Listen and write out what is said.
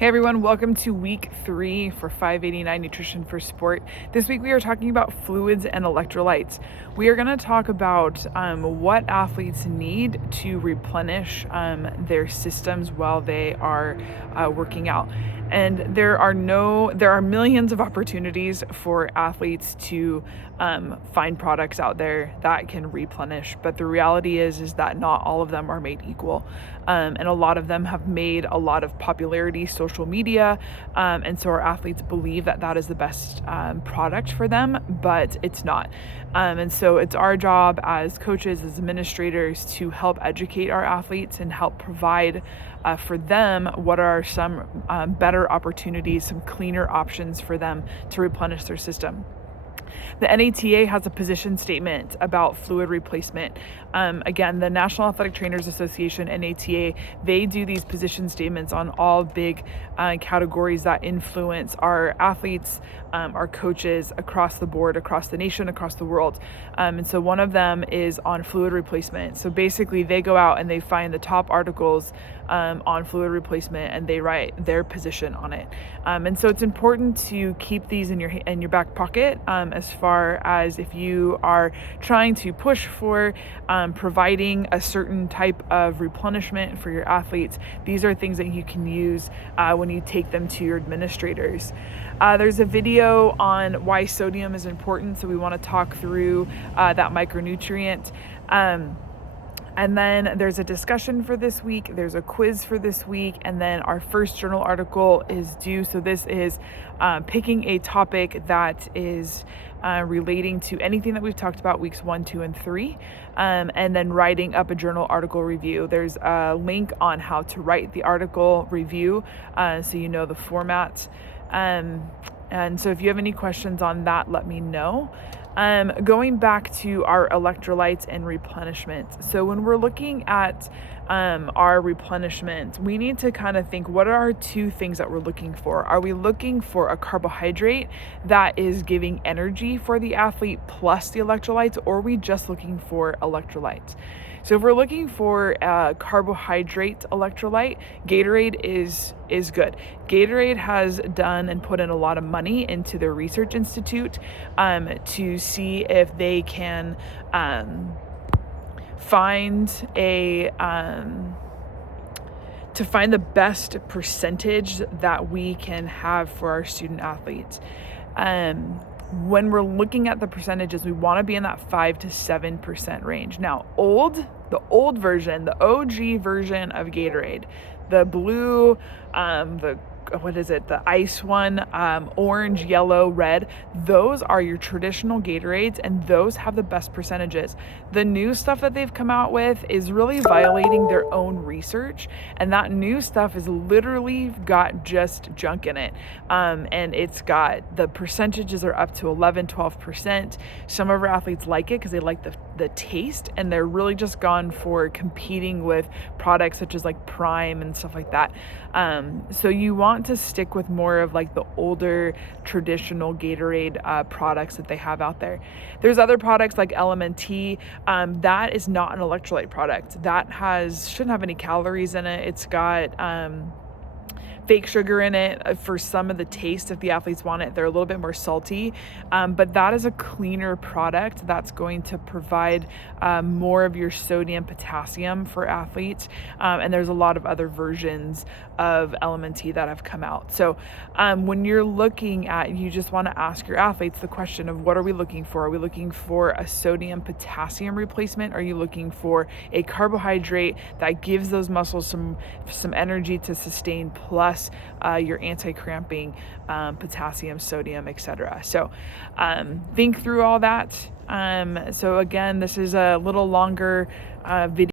Hey everyone, welcome to week 3 for 589 Nutrition for Sport. This week we are talking about fluids and electrolytes. We are going to talk about what athletes need to replenish their systems while they are working out. And there are millions of opportunities for athletes to find products out there that can replenish, but the reality is that not all of them are made equal. And a lot of them have made a lot of popularity, social media, and so our athletes believe that that is the best product for them, but it's not. And so it's our job as coaches, as administrators, to help educate our athletes and help provide for them what are some better opportunities, some cleaner options for them to replenish their system. The NATA has a position statement about fluid replacement. Again, the National Athletic Trainers Association, NATA, they do these position statements on all big categories that influence our athletes, our coaches across the board, across the nation, across the world. And so one of them is on fluid replacement. So basically they go out and they find the top articles on fluid replacement and they write their position on it. And so it's important to keep these in your back pocket as far as if you are trying to push for providing a certain type of replenishment for your athletes. These are things that you can use when you take them to your administrators. There's a video on why sodium is important, so we want to talk through that micronutrient. And then there's a discussion for this week, there's a quiz for this week, and then our first journal article is due. So this is picking a topic that is relating to anything that we've talked about weeks 1, 2, and 3, and then writing up a journal article review. There's a link on how to write the article review, so you know the format. And so if you have any questions on that, let me know. Going back to our electrolytes and replenishment. So when we're looking at our replenishment, we need to kind of think, what are our two things that we're looking for? Are we looking for a carbohydrate that is giving energy for the athlete plus the electrolytes, or are we just looking for electrolytes? So if we're looking for a carbohydrate electrolyte, Gatorade is good. Gatorade has done and put in a lot of money into their research institute to see if they can find the best percentage that we can have for our student athletes. When we're looking at the percentages, we want to be in that 5 to 7% range. Now, the old version, the OG version of Gatorade, the blue, the ice one, orange, yellow, red, those are your traditional Gatorades, and those have the best percentages. The new stuff that they've come out with is really violating their own research, and that new stuff is literally got just junk in it. And it's got, the percentages are up to 11, 12%. Some of our athletes like it because they like the taste, and they're really just gone for competing with products such as like Prime and stuff like that. So you want to stick with more of like the older traditional Gatorade products that they have out there. There's other products like LMNT. That is not an electrolyte product. That shouldn't have any calories in it. It's got fake sugar in it for some of the taste if the athletes want it. They're a little bit more salty, but that is a cleaner product that's going to provide more of your sodium, potassium for athletes. And there's a lot of other versions of LMNT that have come out. So when you're looking at, you just want to ask your athletes the question of, what are we looking for? Are we looking for a sodium potassium replacement? Are you looking for a carbohydrate that gives those muscles some energy to sustain, plus your anti-cramping, potassium, sodium, etc. So think through all that. So again, this is a little longer video.